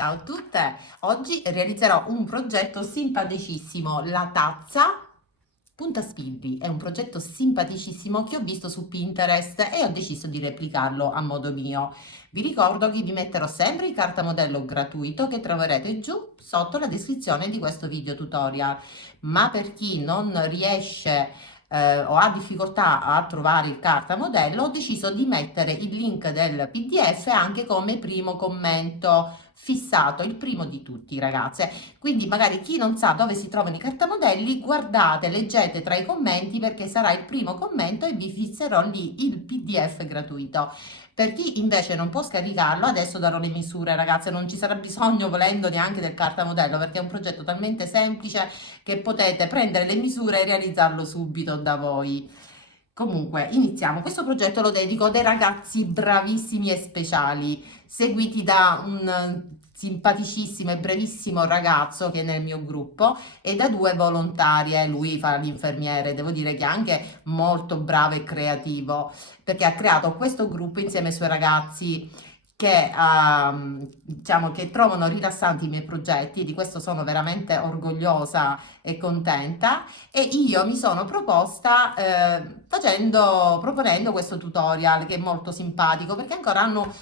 Ciao a tutte! Oggi realizzerò un progetto simpaticissimo, la tazza Punta Spilli. È un progetto simpaticissimo che ho visto su Pinterest e ho deciso di replicarlo a modo mio. Vi ricordo che vi metterò sempre il cartamodello gratuito che troverete giù sotto la descrizione di questo video tutorial. Ma per chi non riesce o ha difficoltà a trovare il cartamodello, ho deciso di mettere il link del PDF anche come primo commento fissato, il primo di tutti, ragazze. Quindi magari chi non sa dove si trovano i cartamodelli, guardate, leggete tra i commenti perché sarà il primo commento e vi fisserò lì il PDF gratuito. Per chi invece non può scaricarlo, adesso darò le misure, ragazze, non ci sarà bisogno volendo neanche del cartamodello perché è un progetto talmente semplice che potete prendere le misure e realizzarlo subito da voi. Comunque, iniziamo. Questo progetto lo dedico a dei ragazzi bravissimi e speciali, seguiti da un simpaticissimo e brevissimo ragazzo che è nel mio gruppo e da due volontarie. Lui fa l'infermiere, devo dire che è anche molto bravo e creativo, perché ha creato questo gruppo insieme ai suoi ragazzi che, diciamo, che trovano rilassanti i miei progetti. Di questo sono veramente orgogliosa e contenta, e io mi sono proposta proponendo questo tutorial che è molto simpatico perché ancora hanno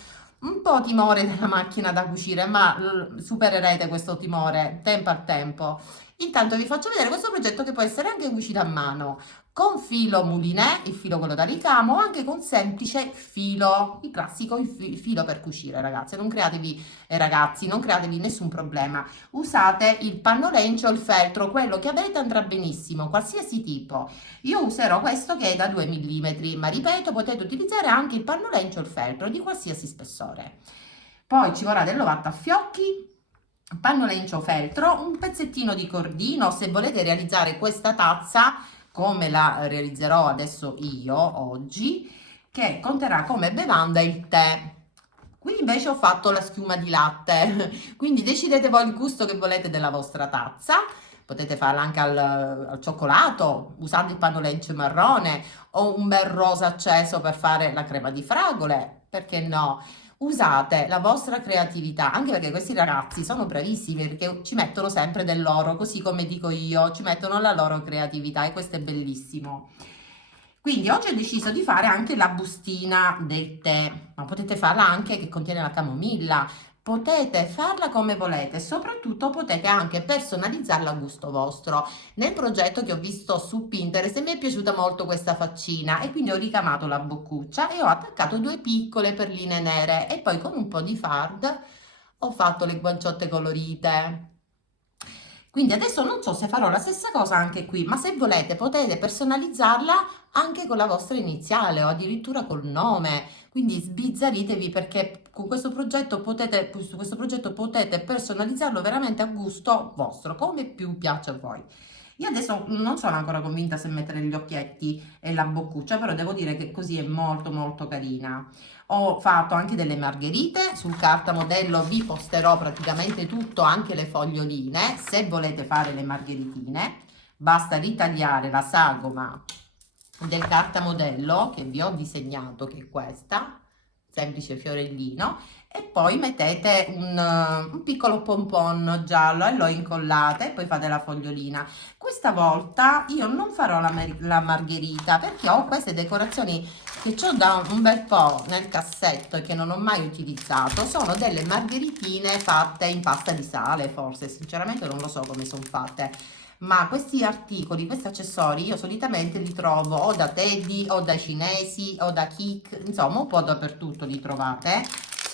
un po' timore della macchina da cucire, ma supererete questo timore tempo al tempo. Intanto vi faccio vedere questo progetto che può essere anche cucito a mano con filo moulinet, il filo quello da ricamo, o anche con semplice filo, il classico filo per cucire, ragazze. Non createvi, ragazzi, non createvi nessun problema. Usate il pannolencio o il feltro, quello che avete andrà benissimo, qualsiasi tipo. Io userò questo che è da 2 mm, ma ripeto, potete utilizzare anche il pannolencio o il feltro di qualsiasi spessore. Poi ci vorrà dell'90 fiocchi, pannolencio feltro, un pezzettino di cordino. Se volete realizzare questa tazza come la realizzerò adesso io oggi, che conterrà come bevanda il tè. Qui invece ho fatto la schiuma di latte, quindi decidete voi il gusto che volete della vostra tazza. Potete farla anche al cioccolato, usando il pannolencio marrone, o un bel rosa acceso per fare la crema di fragole, perché no? Usate la vostra creatività, anche perché questi ragazzi sono bravissimi perché ci mettono sempre del loro, così come dico io, ci mettono la loro creatività e questo è bellissimo. Quindi oggi ho deciso di fare anche la bustina del tè, ma potete farla anche che contiene la camomilla, potete farla come volete, soprattutto potete anche personalizzarla a gusto vostro. Nel progetto che ho visto su Pinterest mi è piaciuta molto questa faccina e quindi ho ricamato la boccuccia e ho attaccato due piccole perline nere e poi con un po' di fard ho fatto le guanciotte colorite. Quindi adesso non so se farò la stessa cosa anche qui, ma se volete potete personalizzarla anche con la vostra iniziale o addirittura col nome. Quindi sbizzarritevi perché con questo progetto potete personalizzarlo veramente a gusto vostro, come più piace a voi. Io adesso non sono ancora convinta se mettere gli occhietti e la boccuccia, però devo dire che così è molto molto carina. Ho fatto anche delle margherite, sul cartamodello vi posterò praticamente tutto, anche le foglioline. Se volete fare le margheritine, basta ritagliare la sagoma del cartamodello che vi ho disegnato, che è questa, semplice fiorellino, e poi mettete un piccolo pompon giallo e lo incollate e poi fate la fogliolina. Questa volta io non farò la margherita perché ho queste decorazioni che ho da un bel po' nel cassetto e che non ho mai utilizzato. Sono delle margheritine fatte in pasta di sale, forse, sinceramente non lo so come sono fatte, ma questi articoli, questi accessori io solitamente li trovo o da Teddy o da cinesi o da Kik, insomma un po' dappertutto li trovate,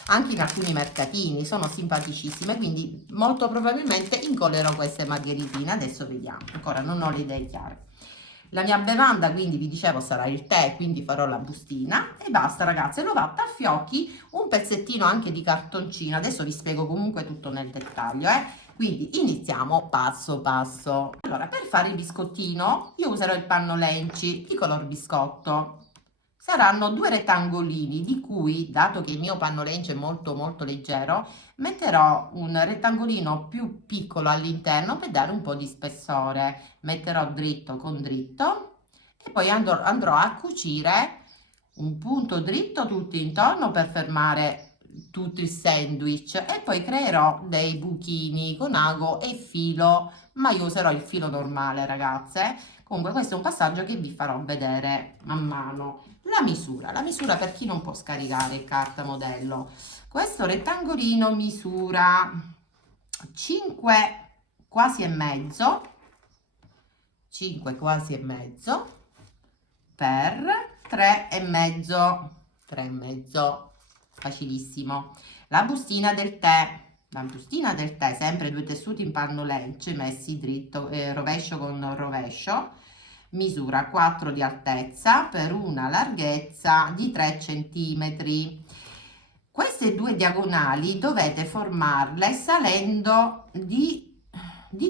anche in alcuni mercatini, sono simpaticissime, quindi molto probabilmente incollerò queste margheritine. Adesso vediamo, ancora non ho le idee chiare. La mia bevanda, quindi vi dicevo, sarà il tè, quindi farò la bustina e basta, ragazze. L'ho fatta a fiocchi, un pezzettino anche di cartoncino, adesso vi spiego comunque tutto nel dettaglio, Quindi iniziamo passo passo. Allora, per fare il biscottino io userò il pannolenci di color biscotto. Saranno due rettangolini di cui, dato che il mio pannolencio è molto molto leggero, metterò un rettangolino più piccolo all'interno per dare un po' di spessore. Metterò dritto con dritto e poi andrò a cucire un punto dritto tutto intorno per fermare tutto il sandwich e poi creerò dei buchini con ago e filo, ma io userò il filo normale, ragazze. Comunque questo è un passaggio che vi farò vedere man mano. La misura per chi non può scaricare il carta modello. Questo rettangolino misura 5 quasi e mezzo, 5 quasi e mezzo per 3 e mezzo, 3 e mezzo, facilissimo. La bustina del tè, sempre due tessuti in panno lenci messi dritto, rovescio con rovescio, misura 4 di altezza per una larghezza di 3 centimetri. Queste due diagonali dovete formarle salendo di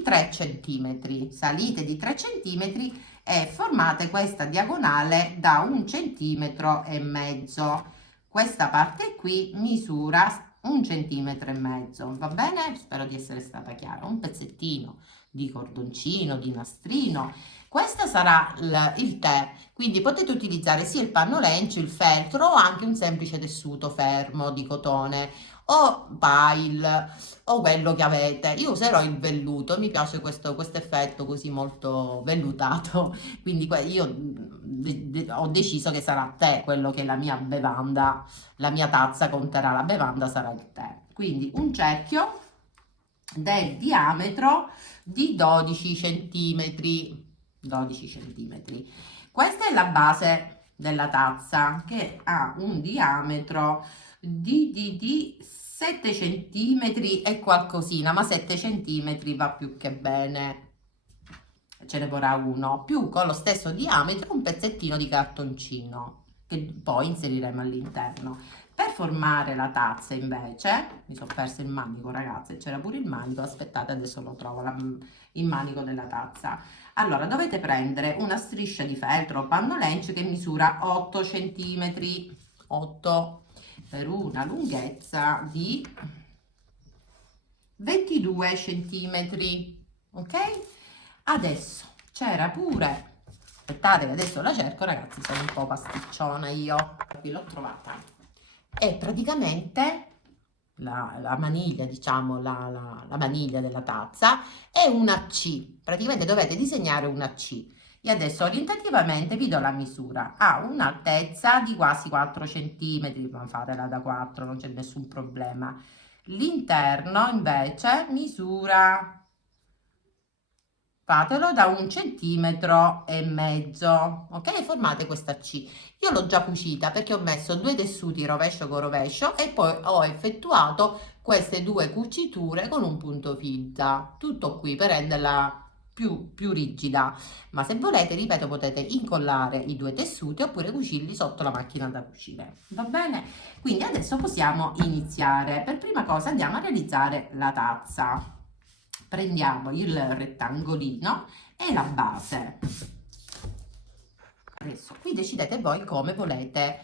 3 centimetri, salite di 3 centimetri e formate questa diagonale da 1,5 centimetri. Questa parte qui misura 1,5 centimetri, va bene? Spero di essere stata chiara. Un pezzettino di cordoncino, di nastrino. Questo sarà il tè, quindi potete utilizzare sia il panno lencio, il feltro o anche un semplice tessuto fermo di cotone o pile o quello che avete. Io userò il velluto, mi piace questo effetto così molto vellutato, quindi io ho deciso che sarà tè, quello che è la mia bevanda, la mia tazza conterrà la bevanda, sarà il tè. Quindi un cerchio del diametro di 12 centimetri. 12 centimetri. Questa è la base della tazza che ha un diametro di 7 centimetri e qualcosina, ma 7 centimetri va più che bene, ce ne vorrà uno, più con lo stesso diametro un pezzettino di cartoncino che poi inseriremo all'interno. Per formare la tazza invece, mi sono persa il manico, ragazze, c'era pure il manico, aspettate, adesso lo trovo, il manico della tazza. Allora, dovete prendere una striscia di feltro o panno lencio che misura 8 centimetri, 8 per una lunghezza di 22 centimetri, ok? Adesso c'era pure, aspettate che adesso la cerco, ragazzi, sono un po' pasticciona io, qui l'ho trovata. È praticamente la maniglia, diciamo, la maniglia della tazza è una C, praticamente dovete disegnare una C. E adesso orientativamente vi do la misura, ha un'altezza di quasi 4 centimetri, ma fatela da 4, non c'è nessun problema. L'interno invece misura, fatelo da 1,5 centimetri, ok? Formate questa C. Io l'ho già cucita perché ho messo due tessuti rovescio con rovescio e poi ho effettuato queste due cuciture con un punto fissa, tutto qui per renderla più rigida, ma se volete, ripeto, potete incollare i due tessuti oppure cucirli sotto la macchina da cucire, va bene? Quindi adesso possiamo iniziare. Per prima cosa andiamo a realizzare la tazza. Prendiamo il rettangolino e la base. Adesso qui decidete voi come volete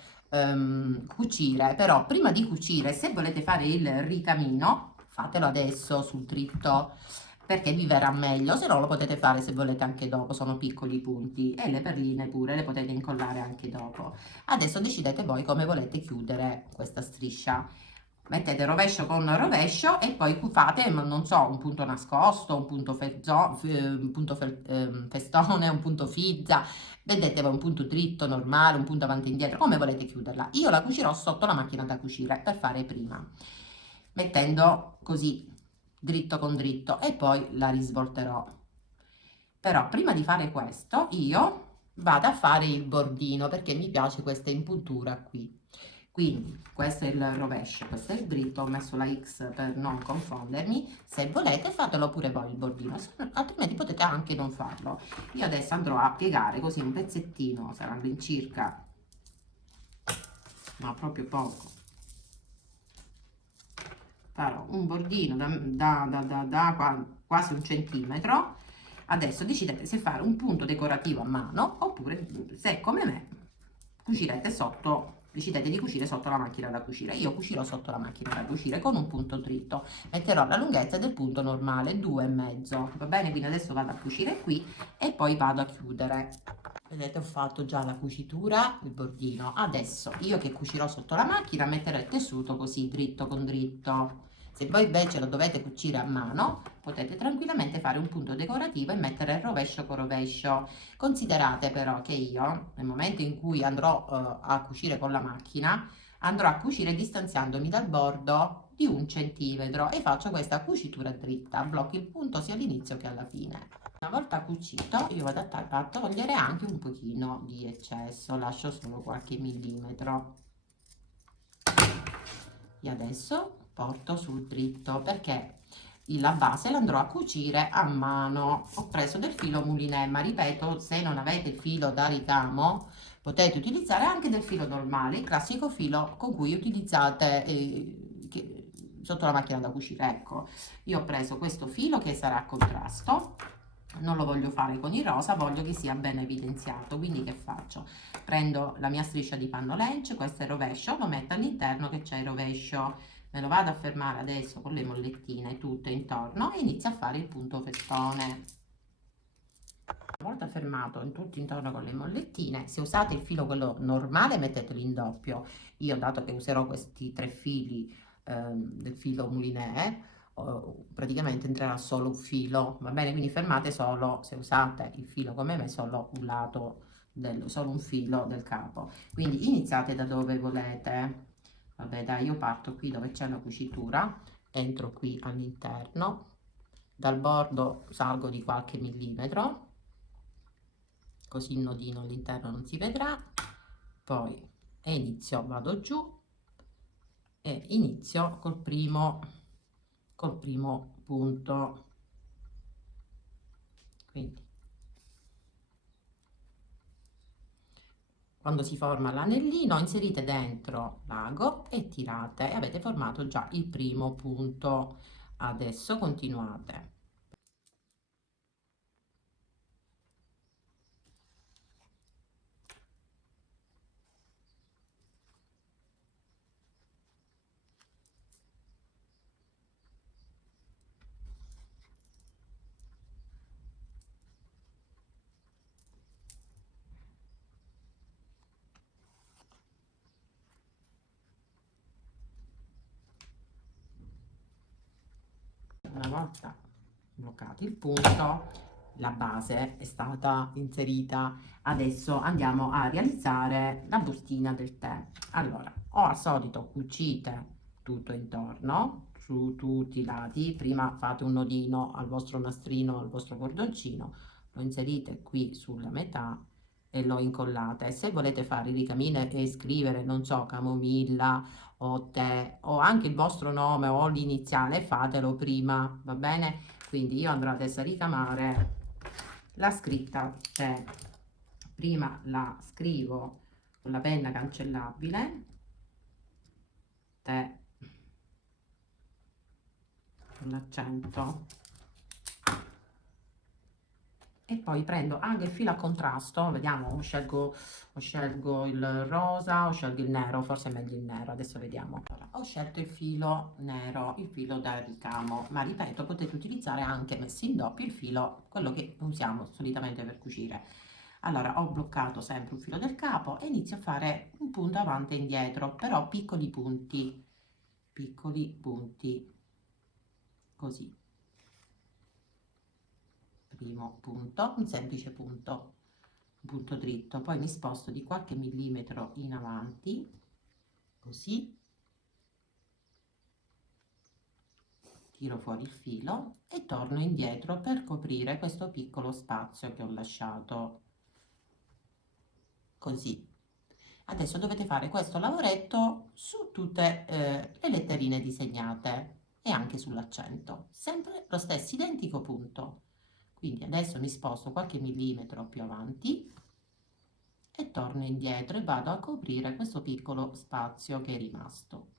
cucire, però prima di cucire, se volete fare il ricamino, fatelo adesso sul dritto perché vi verrà meglio, se no lo potete fare se volete anche dopo, sono piccoli punti, e le perline pure le potete incollare anche dopo. Adesso decidete voi come volete chiudere questa striscia. Mettete rovescio con rovescio e poi fate, non so, un punto nascosto, un punto, festone, un punto fizza, vedete voi, un punto dritto, normale, un punto avanti e indietro, come volete chiuderla. Io la cucirò sotto la macchina da cucire per fare prima, mettendo così dritto con dritto e poi la risvolterò. Però prima di fare questo io vado a fare il bordino perché mi piace questa impuntura qui. Quindi questo è il rovescio, questo è il dritto, ho messo la X per non confondermi. Se volete fatelo pure voi il bordino, altrimenti potete anche non farlo. Io adesso andrò a piegare così un pezzettino, sarà all'incirca, ma proprio poco. Farò un bordino da quasi 1 centimetro. Adesso decidete se fare un punto decorativo a mano oppure se come me cucirete sotto. Decidete di cucire sotto la macchina da cucire. Io cucirò sotto la macchina da cucire con un punto dritto. Metterò la lunghezza del punto normale, 2,5. Va bene? Quindi adesso vado a cucire qui e poi vado a chiudere. Vedete, ho fatto già la cucitura, il bordino. Adesso io che cucirò sotto la macchina metterò il tessuto così dritto con dritto. Se voi invece lo dovete cucire a mano, potete tranquillamente fare un punto decorativo e mettere il rovescio con rovescio. Considerate però che io, nel momento in cui andrò a cucire con la macchina, andrò a cucire distanziandomi dal bordo di 1 centimetro e faccio questa cucitura dritta, blocco il punto sia all'inizio che alla fine. Una volta cucito io vado a togliere anche un pochino di eccesso, lascio solo qualche millimetro. E adesso porto sul dritto perché la base l'andrò a cucire a mano. Ho preso del filo mulinè, ma ripeto, se non avete il filo da ricamo potete utilizzare anche del filo normale, il classico filo con cui utilizzate sotto la macchina da cucire. Ecco, io ho preso questo filo che sarà a contrasto, non lo voglio fare con il rosa, voglio che sia ben evidenziato. Quindi che faccio? Prendo la mia striscia di panno lence, questo è il rovescio, lo metto all'interno che c'è il rovescio, me lo vado a fermare adesso con le mollettine tutte intorno e inizio a fare il punto festone. Una volta fermato in tutto intorno con le mollettine, se usate il filo quello normale mettetelo in doppio. Io, dato che userò questi 3 fili del filo mulinè, praticamente entrerà solo un filo, va bene? Quindi fermate solo, se usate il filo come me, solo un lato, solo un filo del capo. Quindi iniziate da dove volete. Vabbè, dai, io parto qui dove c'è la cucitura, entro qui all'interno, dal bordo salgo di qualche millimetro, così il nodino all'interno non si vedrà. Poi inizio, vado giù e inizio col primo punto. Quindi quando si forma l'anellino inserite dentro l'ago e tirate e avete formato già il primo punto. Adesso continuate. Una volta bloccato il punto, la base è stata inserita. Adesso andiamo a realizzare la bustina del tè. Allora, o al solito cucite tutto intorno su tutti i lati. Prima fate un nodino al vostro nastrino, al vostro cordoncino, lo inserite qui sulla metà e lo incollate. Se volete fare i ricamini e scrivere, non so, camomilla o tè o anche il vostro nome o l'iniziale, fatelo prima, va bene? Quindi io andrò adesso a ricamare la scritta tè. Prima la scrivo con la penna cancellabile, tè con l'accento, e poi prendo anche il filo a contrasto, vediamo, o scelgo il rosa o scelgo il nero, forse è meglio il nero, adesso vediamo. Allora, ho scelto il filo nero, il filo da ricamo, ma ripeto, potete utilizzare anche messo in doppio il filo, quello che usiamo solitamente per cucire. Allora, ho bloccato sempre un filo del capo e inizio a fare un punto avanti e indietro, però piccoli punti, così. Primo punto, un semplice punto, un punto dritto, poi mi sposto di qualche millimetro in avanti, così, tiro fuori il filo e torno indietro per coprire questo piccolo spazio che ho lasciato, così. Adesso dovete fare questo lavoretto su tutte le letterine disegnate e anche sull'accento, sempre lo stesso identico punto. Quindi adesso mi sposto qualche millimetro più avanti e torno indietro e vado a coprire questo piccolo spazio che è rimasto,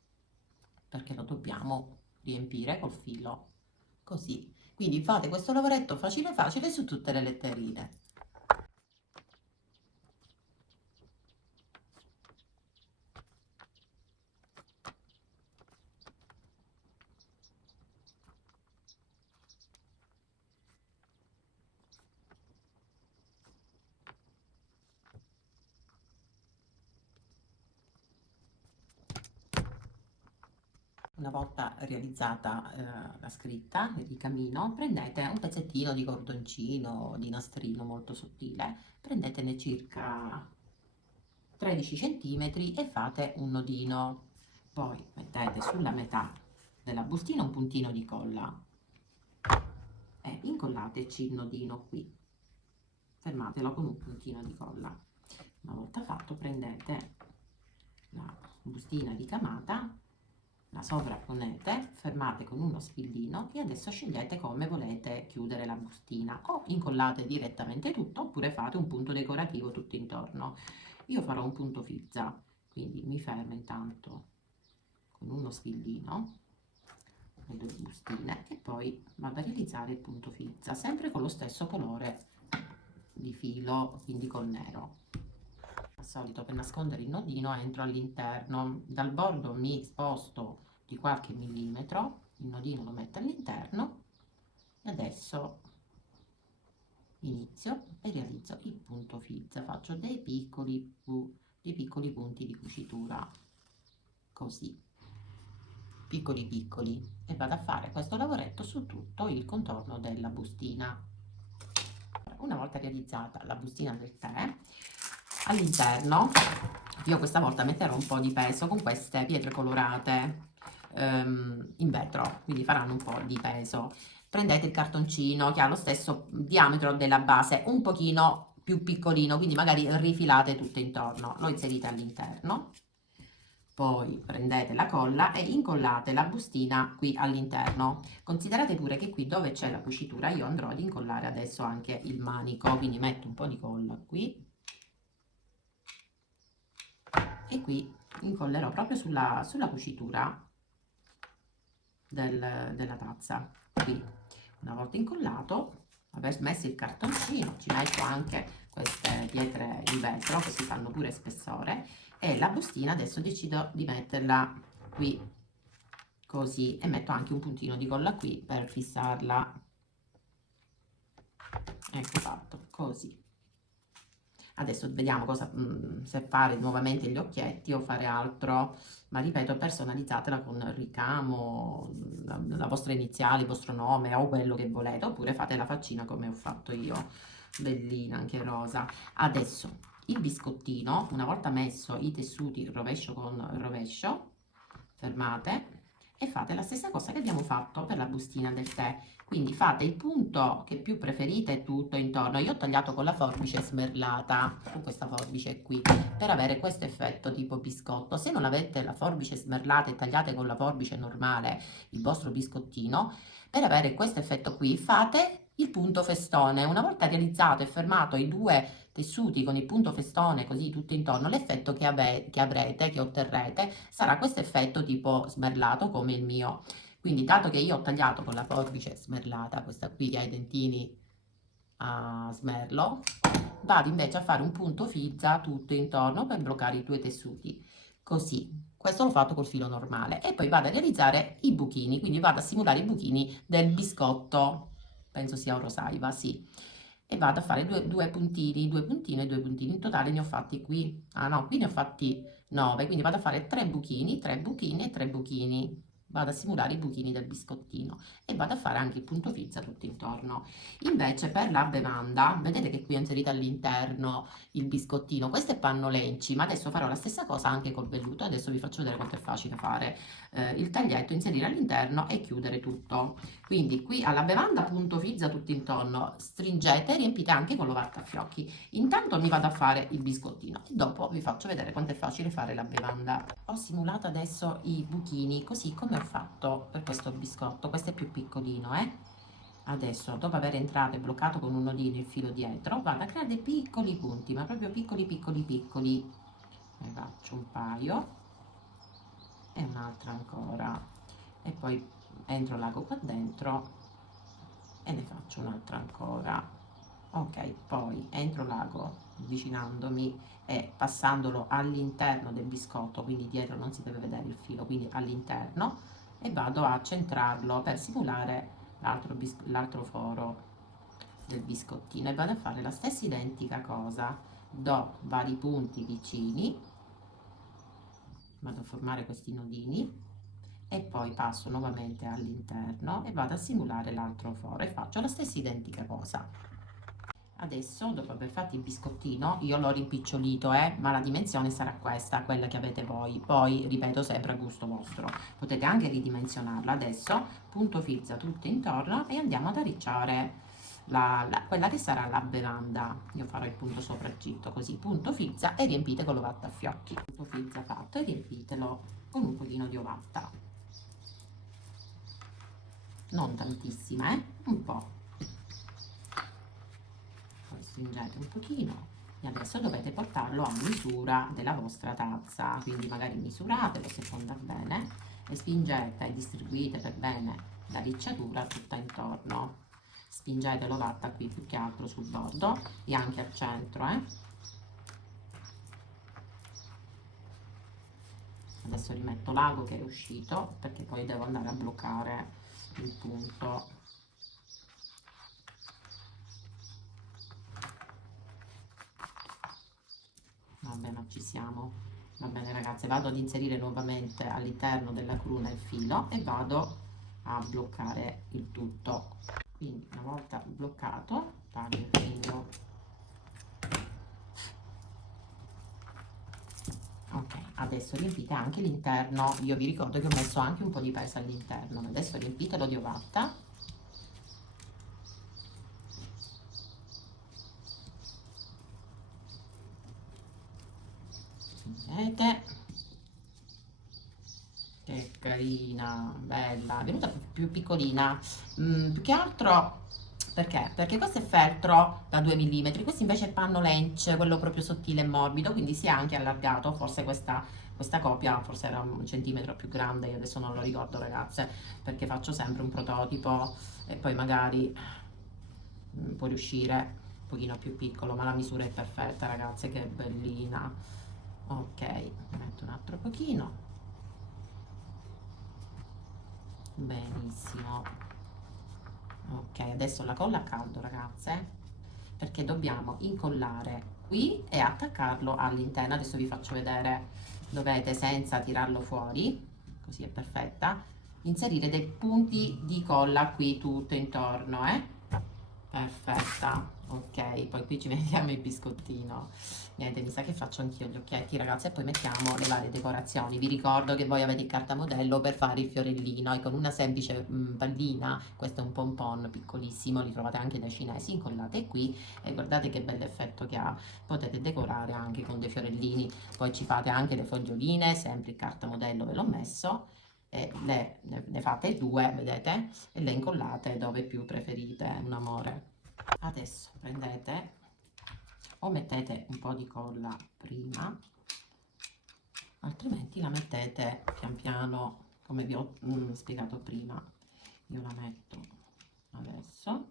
perché lo dobbiamo riempire col filo, così. Quindi fate questo lavoretto facile facile su tutte le letterine. Una volta realizzata la scritta, il ricamino, prendete un pezzettino di cordoncino, di nastrino molto sottile, prendetene circa 13 centimetri e fate un nodino. Poi mettete sulla metà della bustina un puntino di colla e incollateci il nodino qui. Fermatelo con un puntino di colla. Una volta fatto, prendete la bustina ricamata, la sovrapponete, fermate con uno spillino e adesso scegliete come volete chiudere la bustina, o incollate direttamente tutto oppure fate un punto decorativo tutto intorno. Io farò un punto fizza, quindi mi fermo intanto con uno spillino le due bustine e poi vado a realizzare il punto fizza, sempre con lo stesso colore di filo, quindi col nero. Al solito, per nascondere il nodino entro all'interno, dal bordo mi sposto di qualche millimetro, il nodino lo metto all'interno e adesso inizio e realizzo il punto fizza. Faccio dei piccoli punti di cucitura, così, piccoli piccoli, e vado a fare questo lavoretto su tutto il contorno della bustina. Una volta realizzata la bustina del tè, all'interno io questa volta metterò un po' di peso con queste pietre colorate in vetro, quindi faranno un po' di peso. Prendete il cartoncino che ha lo stesso diametro della base, un pochino più piccolino, quindi magari rifilate tutto intorno, lo inserite all'interno. Poi prendete la colla e incollate la bustina qui all'interno. Considerate pure che qui dove c'è la cucitura io andrò ad incollare adesso anche il manico, quindi metto un po' di colla qui e qui incollerò proprio sulla cucitura della tazza. Qui, una volta incollato, aver messo il cartoncino, ci metto anche queste pietre in vetro che si fanno pure spessore, e la bustina adesso decido di metterla qui così, e metto anche un puntino di colla qui per fissarla. Ecco fatto così. Adesso vediamo cosa, se fare nuovamente gli occhietti o fare altro, ma ripeto, personalizzatela con il ricamo, la vostra iniziale, il vostro nome o quello che volete, oppure fate la faccina come ho fatto io, bellina, anche rosa. Adesso il biscottino, una volta messo i tessuti rovescio con rovescio, fermate e fate la stessa cosa che abbiamo fatto per la bustina del tè. Quindi fate il punto che più preferite tutto intorno. Io ho tagliato con la forbice smerlata, con questa forbice qui, per avere questo effetto tipo biscotto. Se non avete la forbice smerlata e tagliate con la forbice normale il vostro biscottino, per avere questo effetto qui fate il punto festone. Una volta realizzato e fermato i due tessuti con il punto festone così tutto intorno, l'effetto che avrete, che otterrete, sarà questo effetto tipo smerlato come il mio. Quindi, dato che io ho tagliato con la forbice smerlata, questa qui che ha i dentini a smerlo, vado invece a fare un punto fizza tutto intorno per bloccare i due tessuti. Così, questo l'ho fatto col filo normale. E poi vado a realizzare i buchini, quindi vado a simulare i buchini del biscotto, penso sia un rosaiva, sì. E vado a fare due puntini, due puntini e due puntini. In totale ne ho fatti qui, ah no, qui ne ho fatti 9, quindi vado a fare 3 buchini, 3 buchini e 3 buchini. Vado a simulare i buchini del biscottino e vado a fare anche il punto fizza tutto intorno. Invece per la bevanda, vedete che qui ho inserito all'interno il biscottino, questo è panno lenci, ma adesso farò la stessa cosa anche col velluto. Adesso vi faccio vedere quanto è facile fare il taglietto, inserire all'interno e chiudere tutto. Quindi qui alla bevanda punto fizza tutto intorno, stringete, riempite anche con l'ovattafiocchi. Intanto mi vado a fare il biscottino e dopo vi faccio vedere quanto è facile fare la bevanda. Ho simulato adesso i buchini così come ho fatto per questo biscotto. Questo è più piccolino, Adesso, dopo aver entrato e bloccato con un nodino il filo dietro, vado a creare dei piccoli punti, ma proprio piccoli piccoli piccoli. Ne faccio un paio e un altro ancora, e poi entro l'ago qua dentro e ne faccio un'altra ancora. Ok, poi entro l'ago avvicinandomi e passandolo all'interno del biscotto, quindi dietro non si deve vedere il filo, quindi all'interno, e vado a centrarlo per simulare l'altro foro del biscottino e vado a fare la stessa identica cosa. Do vari punti vicini, vado a formare questi nodini e poi passo nuovamente all'interno e vado a simulare l'altro foro e faccio la stessa identica cosa. Adesso, dopo aver fatto il biscottino, io l'ho rimpicciolito, ma la dimensione sarà questa, quella che avete voi. Poi, ripeto, sempre a gusto vostro. Potete anche ridimensionarla. Adesso, punto fizza tutto intorno e andiamo ad arricciare quella che sarà la bevanda. Io farò il punto sopraccitto, così, punto fizza e riempite con l'ovatta a fiocchi. Punto fizza fatto e riempitelo con un pochino di ovatta. Non tantissima, un po'. Stringete un pochino e adesso dovete portarlo a misura della vostra tazza, quindi magari misuratelo se può andare bene e spingete e distribuite per bene la ricciatura tutta intorno. Spingete l'ovatta qui più che altro sul bordo e anche al centro. Adesso rimetto l'ago che è uscito perché poi devo andare a bloccare il punto. Vabbè, ma ci siamo. Va bene ragazze, vado ad inserire nuovamente all'interno della cruna il filo e vado a bloccare il tutto. Quindi una volta bloccato taglio il filo. Ok, adesso riempite anche l'interno. Io vi ricordo che ho messo anche un po' di peso all'interno. Adesso riempitelo di ovatta. Vedete che carina, bella, è venuta più piccolina, più che altro perché questo è feltro da 2 mm, questo invece è panno lench, quello proprio sottile e morbido, quindi si è anche allargato. Forse questa copia forse era 1 centimetro più grande, io adesso non lo ricordo ragazze, perché faccio sempre un prototipo e poi magari può riuscire un pochino più piccolo, ma la misura è perfetta ragazze, che bellina. Ok, metto un altro pochino. Benissimo. Ok, adesso la colla a caldo ragazze, perché dobbiamo incollare qui e attaccarlo all'interno. Adesso vi faccio vedere. Dovete, senza tirarlo fuori, così è perfetta, inserire dei punti di colla qui tutto intorno, perfetta. Ok, poi qui ci mettiamo il biscottino. Niente, mi sa che faccio anch'io gli occhietti ragazzi e poi mettiamo le varie decorazioni. Vi ricordo che voi avete il cartamodello per fare il fiorellino e con una semplice pallina, questo è un pompon piccolissimo, li trovate anche dai cinesi, incollate qui e guardate che bell'effetto che ha. Potete decorare anche con dei fiorellini, poi ci fate anche le foglioline, sempre il cartamodello ve l'ho messo, e ne fate 2, vedete, e le incollate dove più preferite, un amore. Adesso prendete o mettete un po' di colla prima, altrimenti la mettete pian piano come vi ho spiegato prima. Io la metto adesso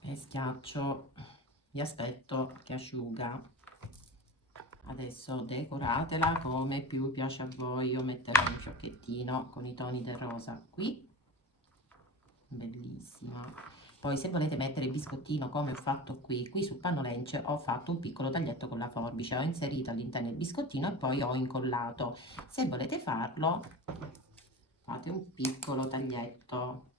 e schiaccio, vi aspetto che asciuga. Adesso decoratela come più piace a voi. Io metterò un fiocchettino con i toni del rosa qui, bellissima. Poi se volete mettere il biscottino come ho fatto qui sul panno lench, ho fatto un piccolo taglietto con la forbice, ho inserito all'interno il biscottino e poi ho incollato. Se volete farlo, fate un piccolo taglietto.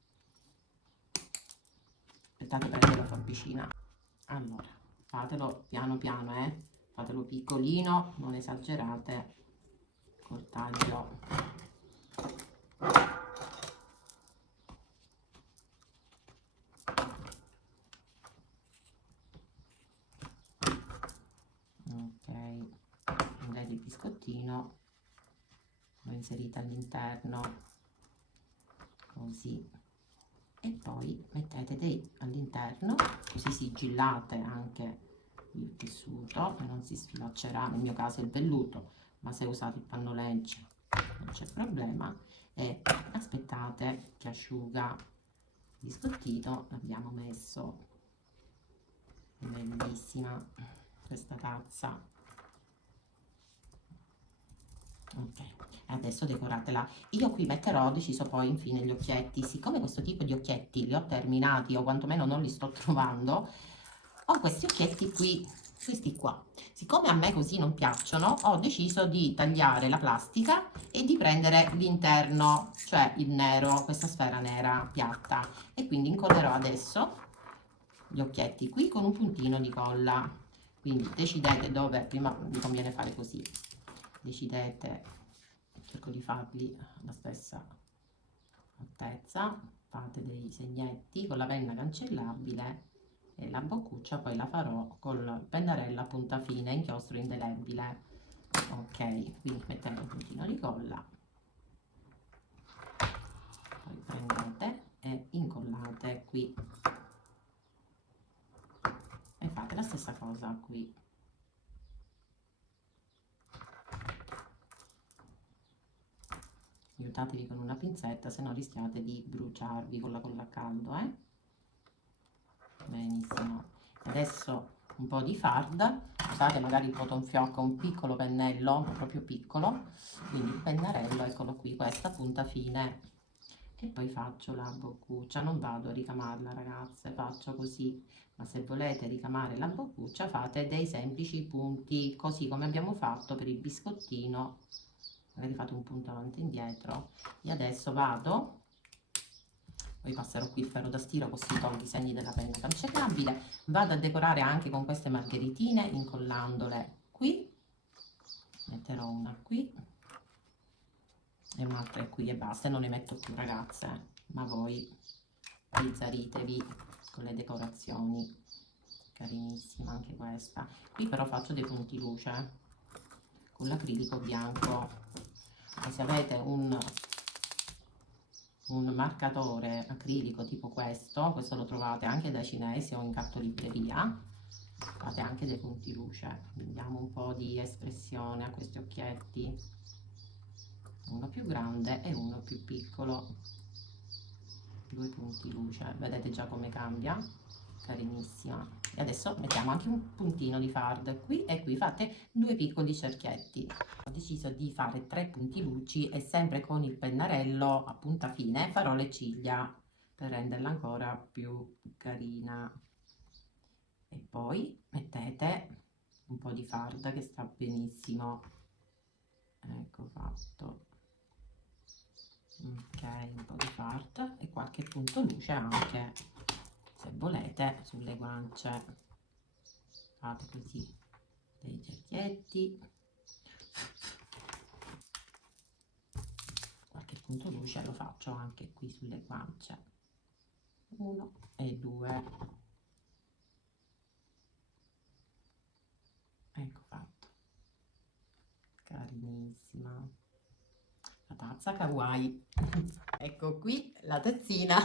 Aspettate, prendere la forbicina. Allora, fatelo piano piano, fatelo piccolino, non esagerate col taglio. Ok, prendete il biscottino, lo inserite all'interno così e poi mettete all'interno, così sigillate anche il tessuto e non si sfilaccerà. Nel mio caso il velluto, ma se usate il panno lench non c'è problema, e aspettate che asciuga. Il biscottino l'abbiamo messo, bellissima questa tazza. Ok, adesso decoratela. Io qui metterò, ho deciso poi infine gli occhietti. Siccome questo tipo di occhietti li ho terminati o quantomeno non li sto trovando, ho questi occhietti qui questi qua. Siccome a me così non piacciono, ho deciso di tagliare la plastica e di prendere l'interno, cioè il nero, questa sfera nera piatta, e quindi incollerò adesso gli occhietti qui con un puntino di colla. Quindi decidete dove, prima vi conviene fare così, decidete, cerco di farli alla stessa altezza, fate dei segnetti con la penna cancellabile e la boccuccia poi la farò col pennarello a punta fine, inchiostro indelebile. Ok, quindi mettete un puntino di colla, poi prendete e incollate qui e fate la stessa cosa qui. Aiutatevi con una pinzetta, se no rischiate di bruciarvi con la colla a caldo, benissimo. Adesso un po' di farda, usate magari il cotton fioc, un piccolo pennello, proprio piccolo, quindi il pennarello, eccolo qui, questa punta fine, e poi faccio la boccuccia. Non vado a ricamarla, ragazze, faccio così, ma se volete ricamare la boccuccia fate dei semplici punti, così come abbiamo fatto per il biscottino, magari fate un punto avanti e indietro. E adesso vado, poi passerò qui il ferro da stiro così tolgo i segni della penna cancellabile, vado a decorare anche con queste margheritine incollandole qui, metterò una qui e un'altra qui e basta, e non ne metto più, ragazze, ma voi bizzarritevi con le decorazioni. Carinissima anche questa. Qui però faccio dei punti luce con l'acrilico bianco, e se avete un marcatore acrilico tipo questo lo trovate anche dai cinesi o in cartolibreria, fate anche dei punti luce, diamo un po' di espressione a questi occhietti, uno più grande e uno più piccolo, 2 punti luce, vedete già come cambia, carinissima. E adesso mettiamo anche un puntino di fard qui e qui, fate 2 piccoli cerchietti. Ho deciso di fare 3 punti luci e sempre con il pennarello a punta fine farò le ciglia per renderla ancora più carina. E poi mettete un po' di fard che sta benissimo, ecco fatto. Ok, un po' di fard e qualche punto luce anche, se volete, sulle guance. Fate così dei cerchietti, qualche punto luce lo faccio anche qui sulle guance, 1 e 2, ecco fatto, carinissima la tazza kawaii. Ecco qui la tazzina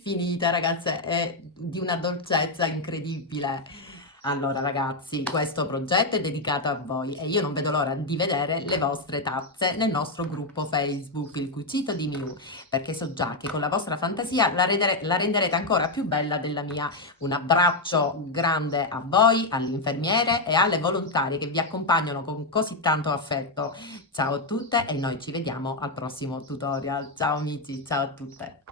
finita, ragazze, è di una dolcezza incredibile. Allora ragazzi, questo progetto è dedicato a voi e io non vedo l'ora di vedere le vostre tazze nel nostro gruppo Facebook, il Cucito di Miu, perché so già che con la vostra fantasia la renderete ancora più bella della mia. Un abbraccio grande a voi, alle infermiere e alle volontarie che vi accompagnano con così tanto affetto. Ciao a tutte e noi ci vediamo al prossimo tutorial. Ciao amici, ciao a tutte.